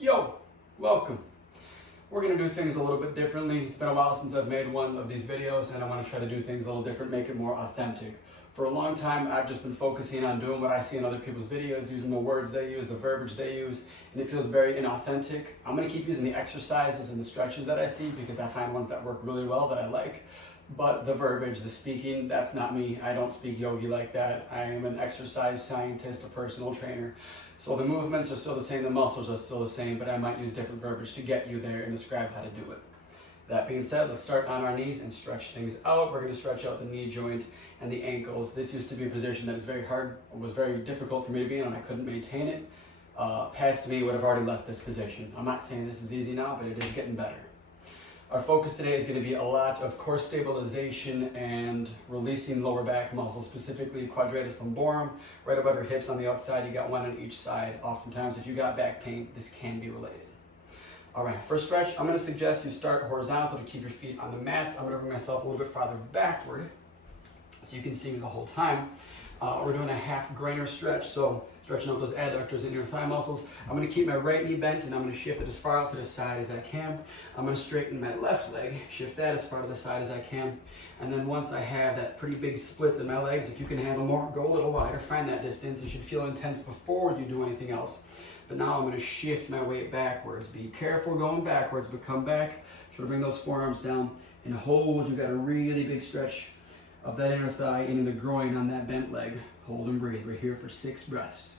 Yo, welcome. We're gonna do things a little bit differently. It's been a while since I've made one of these videos and I wanna try to do things a little different, make it more authentic. For a long time, I've just been focusing on doing what I see in other people's videos, using the words they use, the verbiage they use, and it feels very inauthentic. I'm gonna keep using the exercises and the stretches that I see because I find ones that work really well that I like. But the verbiage, the speaking, that's not me. I don't speak yogi like that. I am an exercise scientist, a personal trainer. So the movements are still the same, the muscles are still the same, but I might use different verbiage to get you there and describe how to do it. That being said, let's start on our knees and stretch things out. We're gonna stretch out the knee joint and the ankles. This used to be a position that is very hard, was very difficult for me to be in and I couldn't maintain it. Past me would have already left this position. I'm not saying this is easy now, but it is getting better. Our focus today is going to be a lot of core stabilization and releasing lower back muscles, specifically quadratus lumborum, right above your hips on the outside. You got one on each side. Oftentimes, if you got back pain, this can be related. All right, first stretch, I'm going to suggest you start horizontal to keep your feet on the mat. I'm going to bring myself a little bit farther backward so you can see me the whole time. We're doing a half Greiner stretch, so stretching out those adductors and your thigh muscles. I'm going to keep my right knee bent and I'm going to shift it as far out to the side as I can. I'm going to straighten my left leg, shift that as far to the side as I can. And then once I have that pretty big split in my legs, if you can handle more, go a little wider, find that distance. It should feel intense before you do anything else. But now I'm going to shift my weight backwards. Be careful going backwards, but come back. Try to bring those forearms down and hold. You got a really big stretch of that inner thigh into the groin on that bent leg. Hold and breathe. We're here for 6 breaths.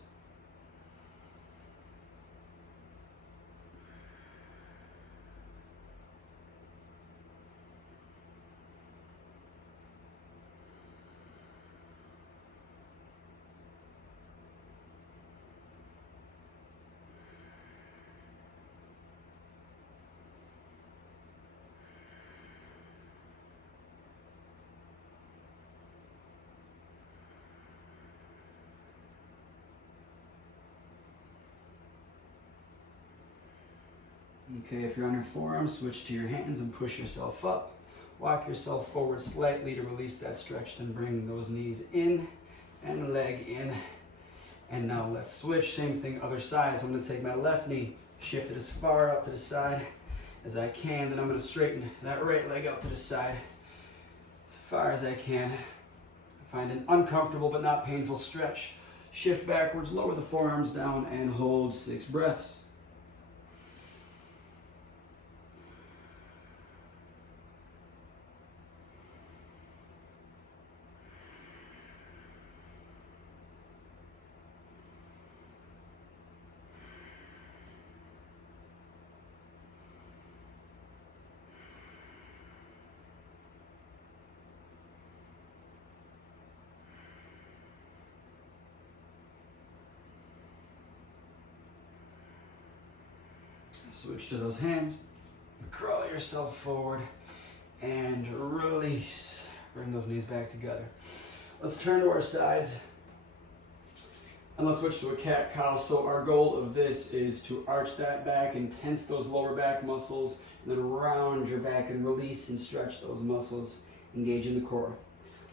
Okay, if you're on your forearms, switch to your hands and push yourself up. Walk yourself forward slightly to release that stretch, then bring those knees in and leg in. And now let's switch, same thing, other side. So I'm gonna take my left knee, shift it as far up to the side as I can, then I'm gonna straighten that right leg up to the side as far as I can. Find an uncomfortable but not painful stretch. Shift backwards, lower the forearms down, and hold 6 breaths. Switch to those hands, crawl yourself forward, and release. Bring those knees back together. Let's turn to our sides, and let's switch to a cat-cow. So our goal of this is to arch that back and tense those lower back muscles, and then round your back and release and stretch those muscles, engage in the core.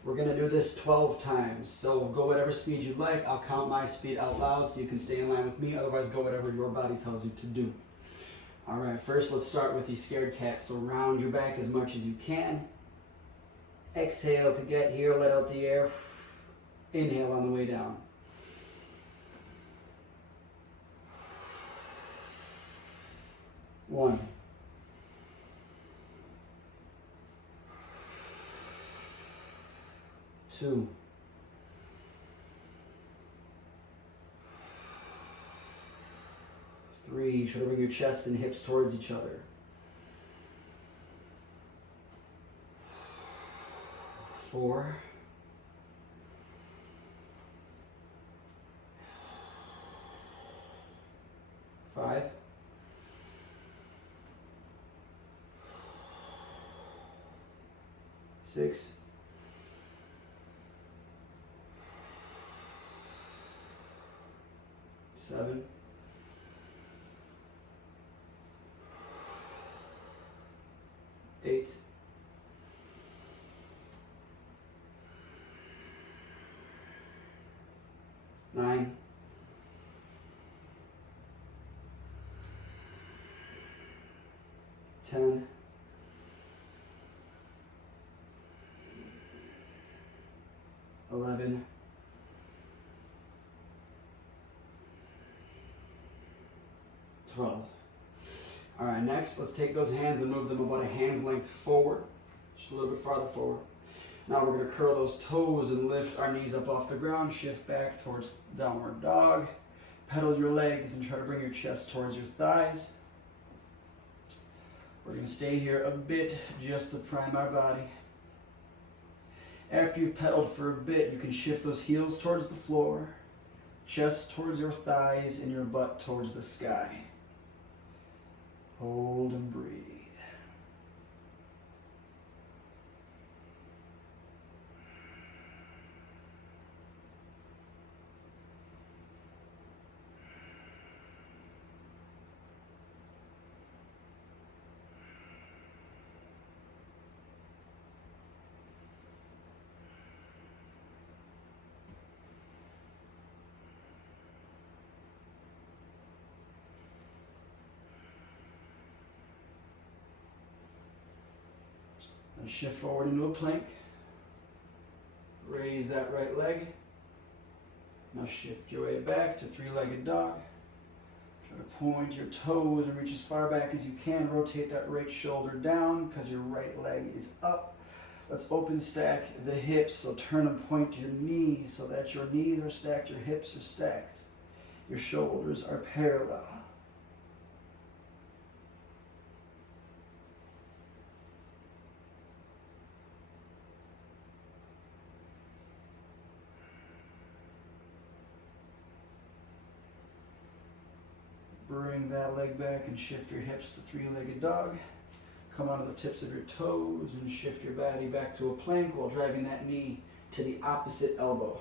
We're gonna do this 12 times, so go whatever speed you like. I'll count my speed out loud so you can stay in line with me, otherwise go whatever your body tells you to do. All right, first let's start with the scared cat. So round your back as much as you can. Exhale to get here, let out the air. Inhale on the way down. One. Two. 3, try to bring your chest and hips towards each other. 4. 5. 6. 7. 8. 9. 10, 11, 12. All right, next, let's take those hands and move them about a hand's length forward, just a little bit farther forward. Now we're going to curl those toes and lift our knees up off the ground, shift back towards downward dog. Pedal your legs and try to bring your chest towards your thighs. We're going to stay here a bit just to prime our body. After you've pedaled for a bit, you can shift those heels towards the floor, chest towards your thighs, and your butt towards the sky. Hold and breathe. And shift forward into a plank. Raise that right leg. Now shift your way back to three-legged dog. Try to point your toes and reach as far back as you can. Rotate that right shoulder down because your right leg is up. Let's open stack the hips. So turn and point your knees so that your knees are stacked, your hips are stacked. Your shoulders are parallel. Bring that leg back and shift your hips to three-legged dog. Come onto the tips of your toes and shift your body back to a plank while driving that knee to the opposite elbow.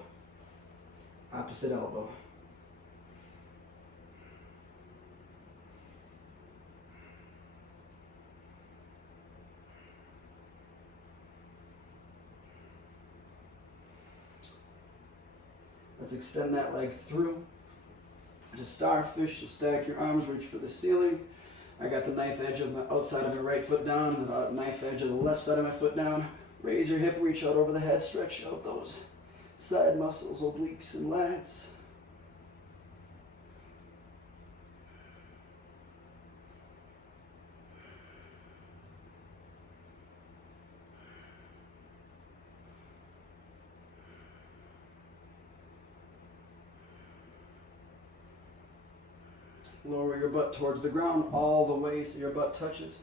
Opposite elbow. Let's extend that leg through. To starfish, to stack your arms, reach for the ceiling. I got the knife edge of my outside of my right foot down and the knife edge of the left side of my foot down. Raise your hip, reach out over the head, stretch out those side muscles, obliques and lats. Lower your butt towards the ground all the way so your butt touches.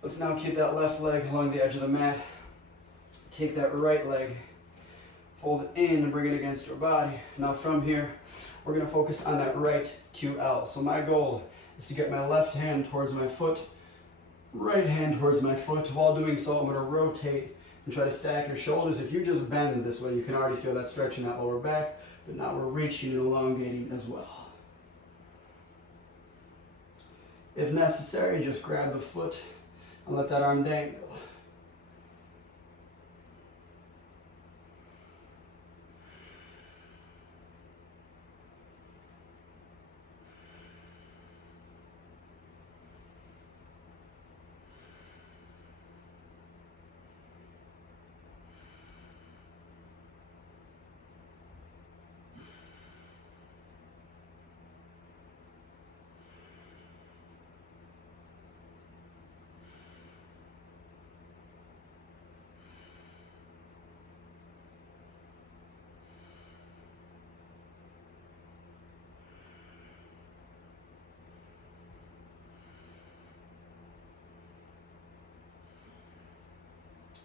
Let's now keep that left leg along the edge of the mat. Take that right leg, fold it in and bring it against your body. Now from here, we're going to focus on that right QL. So my goal is to get my left hand towards my foot, right hand towards my foot. While doing so, I'm going to rotate and try to stack your shoulders. If you just bend this way, you can already feel that stretch in that lower back, but now we're reaching and elongating as well. If necessary, just grab the foot and let that arm dangle.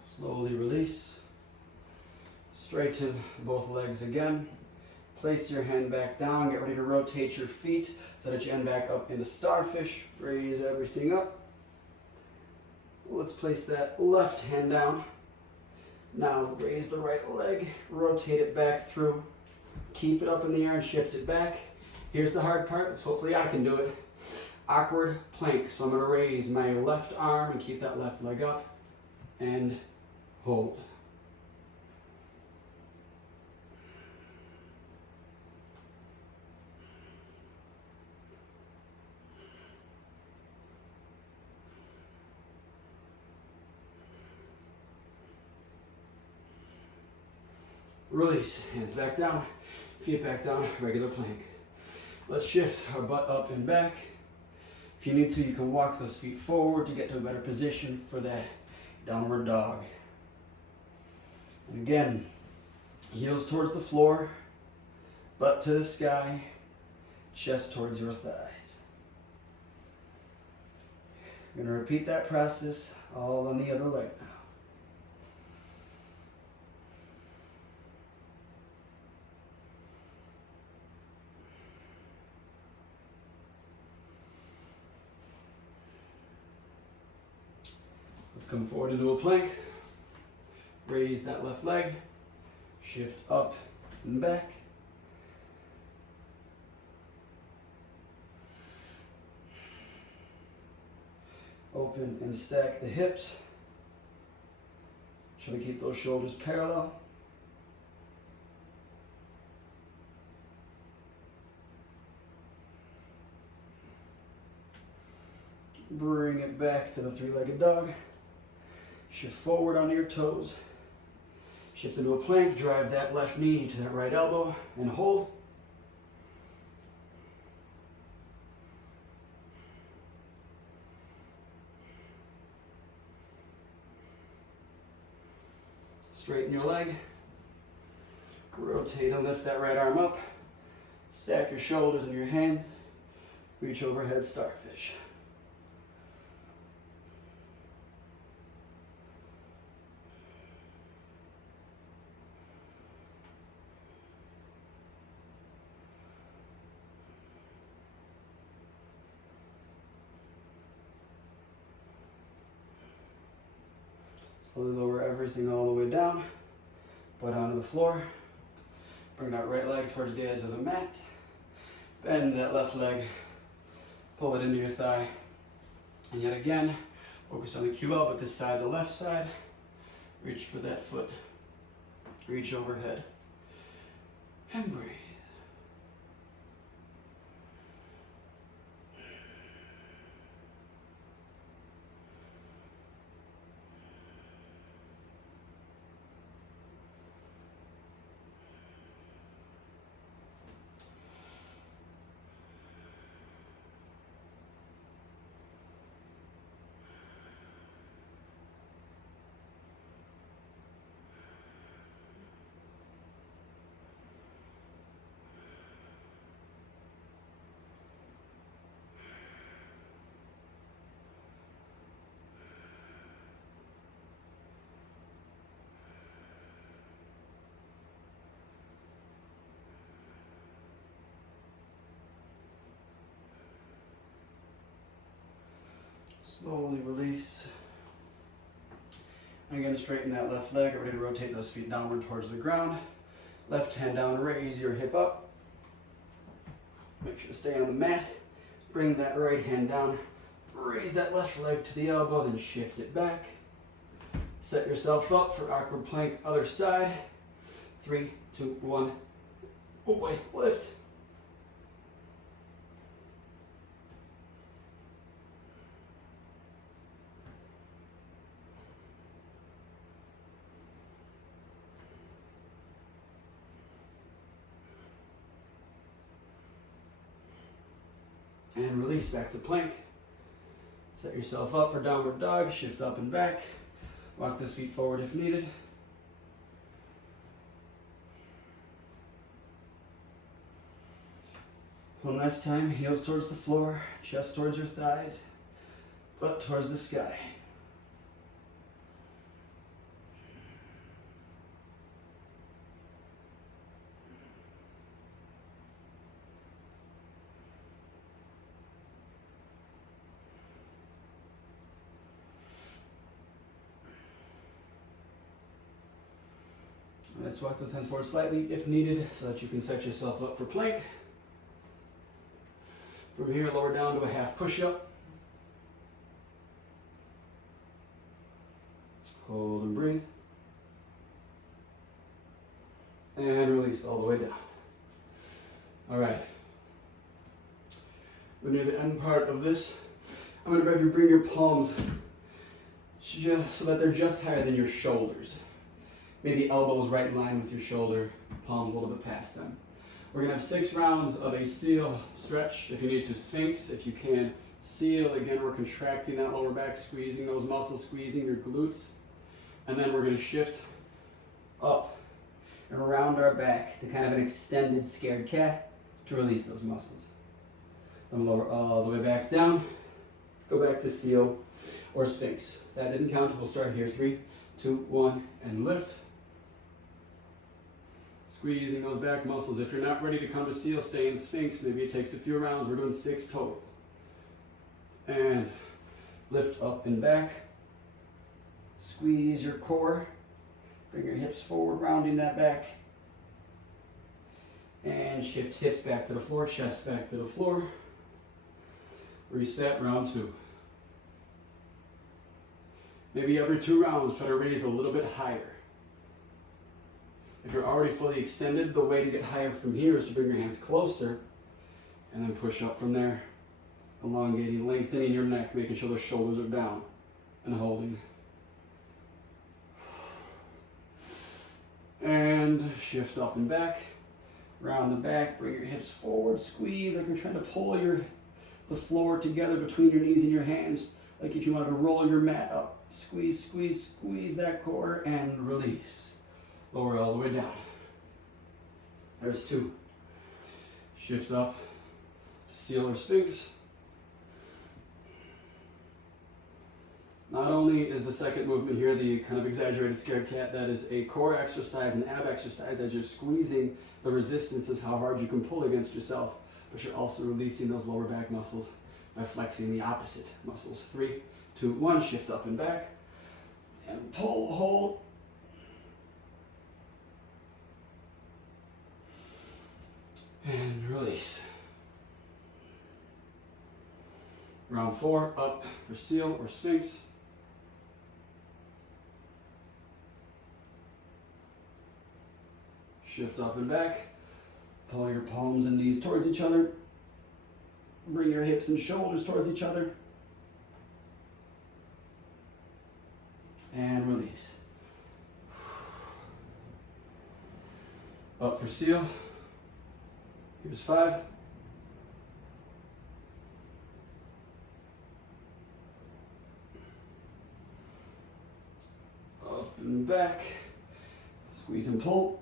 Slowly release. Straighten both legs again. Place your hand back down. Get ready to rotate your feet so that you end back up into starfish. Raise everything up. Let's place that left hand down. Now raise the right leg. Rotate it back through. Keep it up in the air and shift it back. Here's the hard part. So hopefully I can do it. Awkward plank. So I'm going to raise my left arm and keep that left leg up. And hold. Release, hands back down, feet back down, regular plank. Let's shift our butt up and back. If you need to, you can walk those feet forward to get to a better position for that downward dog. And again, heels towards the floor, butt to the sky, chest towards your thighs. You're going to repeat that process all on the other leg now. Let's come forward into a plank. Raise that left leg. Shift up and back. Open and stack the hips. Try to keep those shoulders parallel. Bring it back to the three-legged dog. Shift forward onto your toes. Shift into a plank, drive that left knee to that right elbow and hold. Straighten your leg. Rotate and lift that right arm up. Stack your shoulders and your hands. Reach overhead, starfish. Slowly lower everything all the way down, butt onto the floor. Bring that right leg towards the edge of the mat. Bend that left leg, pull it into your thigh. And yet again, focus on the QL, but this side, the left side. Reach for that foot. Reach overhead. And breathe. Slowly release. And again, straighten that left leg. Get ready to rotate those feet downward towards the ground. Left hand down, raise your hip up. Make sure to stay on the mat. Bring that right hand down. Raise that left leg to the elbow, then shift it back. Set yourself up for awkward plank, other side. 3, 2, 1. Oh boy, lift. And release back to plank. Set yourself up for downward dog. Shift up and back. Walk those feet forward if needed. One last time, heels towards the floor, chest towards your thighs, butt towards the sky. Let's walk those hands forward slightly if needed so that you can set yourself up for plank. From here, lower down to a half push-up. Hold and breathe. And release all the way down. All right. We're near the end part of this. I'm going to have you bring your palms just so that they're just higher than your shoulders. Maybe elbows right in line with your shoulder, palms a little bit past them. We're gonna have 6 rounds of a seal stretch. If you need to, Sphinx. If you can, seal. Again, we're contracting that lower back, squeezing those muscles, squeezing your glutes. And then we're gonna shift up and around our back to kind of an extended scared cat to release those muscles. Then lower all the way back down. Go back to seal or Sphinx. That didn't count. We'll start here. 3, 2, 1, and lift. Squeezing those back muscles. If you're not ready to come to seal, stay in Sphinx. Maybe it takes a few rounds. We're doing 6 total. And lift up and back. Squeeze your core. Bring your hips forward, rounding that back. And shift hips back to the floor, chest back to the floor. Reset, round 2. Maybe every 2 rounds, try to raise a little bit higher. If you're already fully extended, the way to get higher from here is to bring your hands closer and then push up from there. Elongating, lengthening your neck, making sure the shoulders are down and holding. And shift up and back. Round the back, bring your hips forward, squeeze like you're trying to pull the floor together between your knees and your hands. Like if you wanted to roll your mat up. Squeeze, squeeze, squeeze that core and release. Lower all the way down. There's 2. Shift up to seal or Sphinx. Not only is the second movement here the kind of exaggerated scared cat, that is a core exercise, an ab exercise as you're squeezing the resistance is how hard you can pull against yourself, but you're also releasing those lower back muscles by flexing the opposite muscles. 3, 2, 1, shift up and back, and pull, hold. And release. Round 4, up for seal or Sphinx. Shift up and back. Pull your palms and knees towards each other. Bring your hips and shoulders towards each other. And release. Up for seal. Here's 5. Up and back. Squeeze and pull.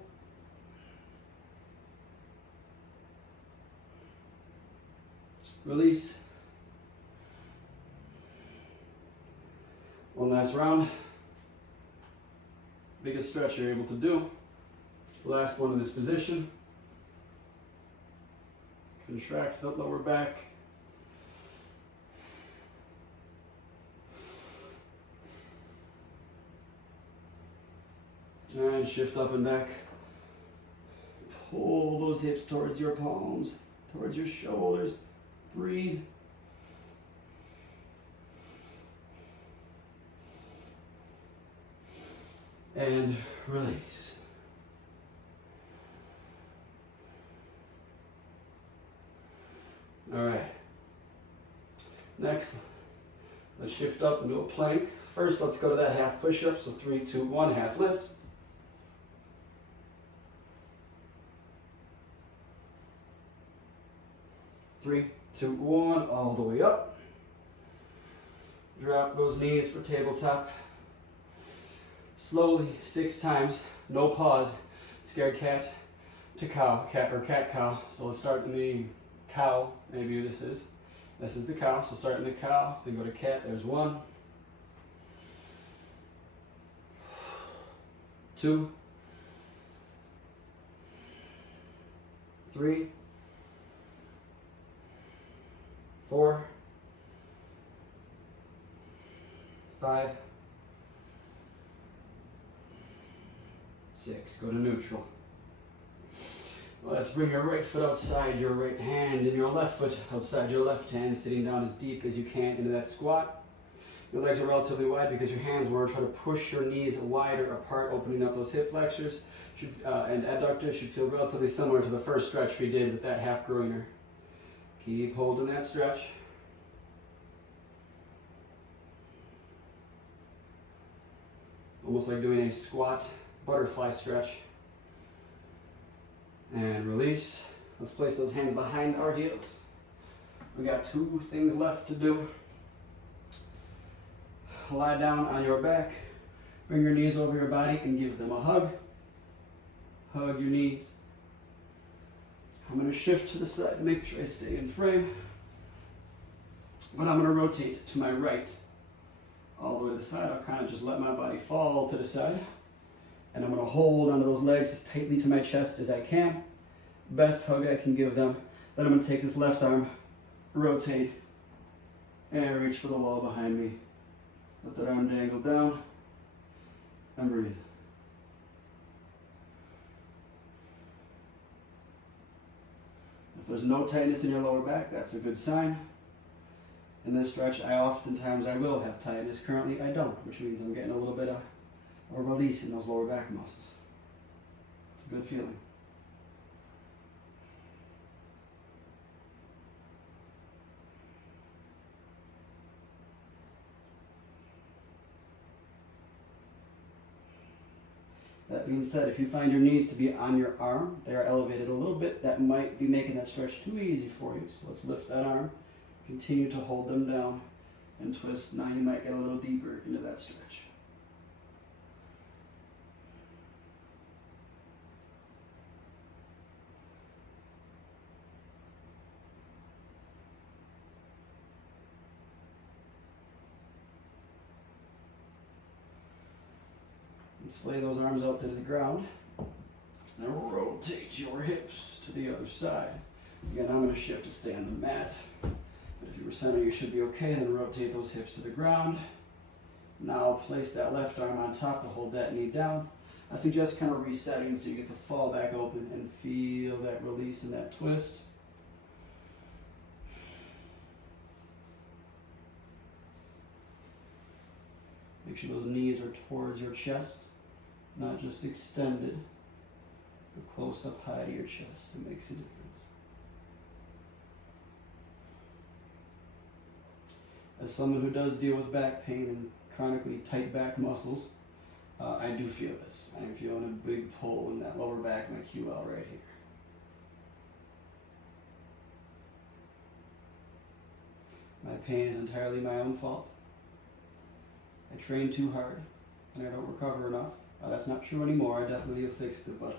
Release. One last round. Biggest stretch you're able to do. Last one in this position. Contract the lower back. And shift up and back. Pull those hips towards your palms, towards your shoulders. Breathe. And release. All right. Next, let's shift up into a plank. First, let's go to that half push-up. So 3, 2, 1, half lift. Three, 2, 1, all the way up. Drop those knees for tabletop. Slowly, 6 times, no pause. Scared cat to cow, cat or cat cow. So let's start in the cow, maybe this is the cow. So start in the cow, then go to cat, there's 1. 2. 3. 4. 5. 6. Go to neutral. Let's bring your right foot outside your right hand and your left foot outside your left hand, sitting down as deep as you can into that squat. Your legs are relatively wide because your hands were try to push your knees wider apart, opening up those hip flexors. And adductors should feel relatively similar to the first stretch we did with that half groiner. Keep holding that stretch. Almost like doing a squat butterfly stretch. And release. Let's place those hands behind our heels. We got 2 things left to do. Lie down on your back. Bring your knees over your body and give them a hug. Hug your knees. I'm going to shift to the side to make sure I stay in frame. But I'm going to rotate to my right. All the way to the side. I'll kind of just let my body fall to the side. And I'm going to hold onto those legs as tightly to my chest as I can. Best hug I can give them. Then I'm going to take this left arm, rotate, and reach for the wall behind me. Let that arm dangle down, and breathe. If there's no tightness in your lower back, that's a good sign. In this stretch, oftentimes I will have tightness. Currently, I don't, which means I'm getting a little bit of a release in those lower back muscles. It's a good feeling. That being said, if you find your knees to be on your arm, they are elevated a little bit, that might be making that stretch too easy for you. So let's lift that arm, continue to hold them down, and twist. Now you might get a little deeper into that stretch. Lay those arms out to the ground. Now rotate your hips to the other side. Again, I'm going to shift to stay on the mat. But if you were center, you should be okay. Then rotate those hips to the ground. Now place that left arm on top to hold that knee down. I suggest kind of resetting so you get to fall back open and feel that release and that twist. Make sure those knees are towards your chest. Not just extended, but close up high to your chest. It makes a difference. As someone who does deal with back pain and chronically tight back muscles, I do feel this. I'm feeling a big pull in that lower back, my QL right here. My pain is entirely my own fault. I train too hard and I don't recover enough. That's not true anymore. I definitely have fixed it, but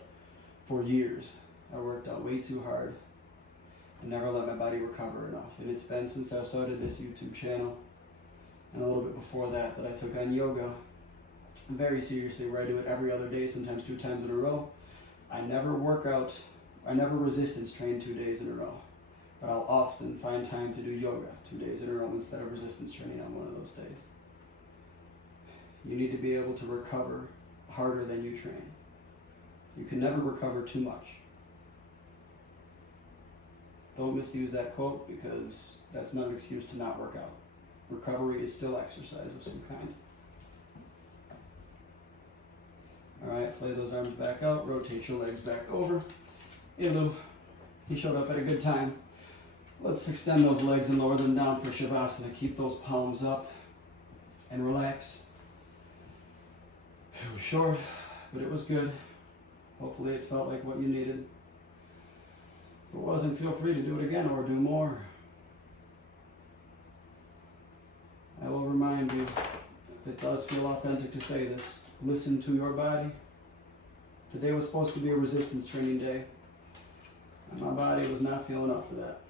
for years I worked out way too hard and never let my body recover enough. And it's been since I started this YouTube channel and a little bit before that I took on yoga very seriously, where I do it every other day, sometimes 2 times in a row. I never resistance train 2 days in a row, but I'll often find time to do yoga 2 days in a row instead of resistance training on one of those days. You need to be able to recover harder than you train. You can never recover too much. Don't misuse that quote, because that's not an excuse to not work out. Recovery is still exercise of some kind. Alright, flay those arms back out, rotate your legs back over. Ilu, he showed up at a good time. Let's extend those legs and lower them down for Shavasana. Keep those palms up and relax. It was short, but it was good. Hopefully it felt like what you needed. If it wasn't, feel free to do it again or do more. I will remind you, if it does feel authentic to say this, listen to your body. Today was supposed to be a resistance training day, and my body was not feeling up for that.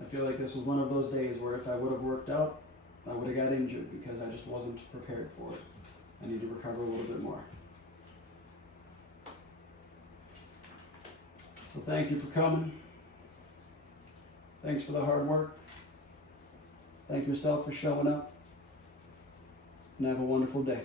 I feel like this was one of those days where if I would have worked out, I would have got injured because I just wasn't prepared for it. I need to recover a little bit more. So thank you for coming. Thanks for the hard work. Thank yourself for showing up. And have a wonderful day.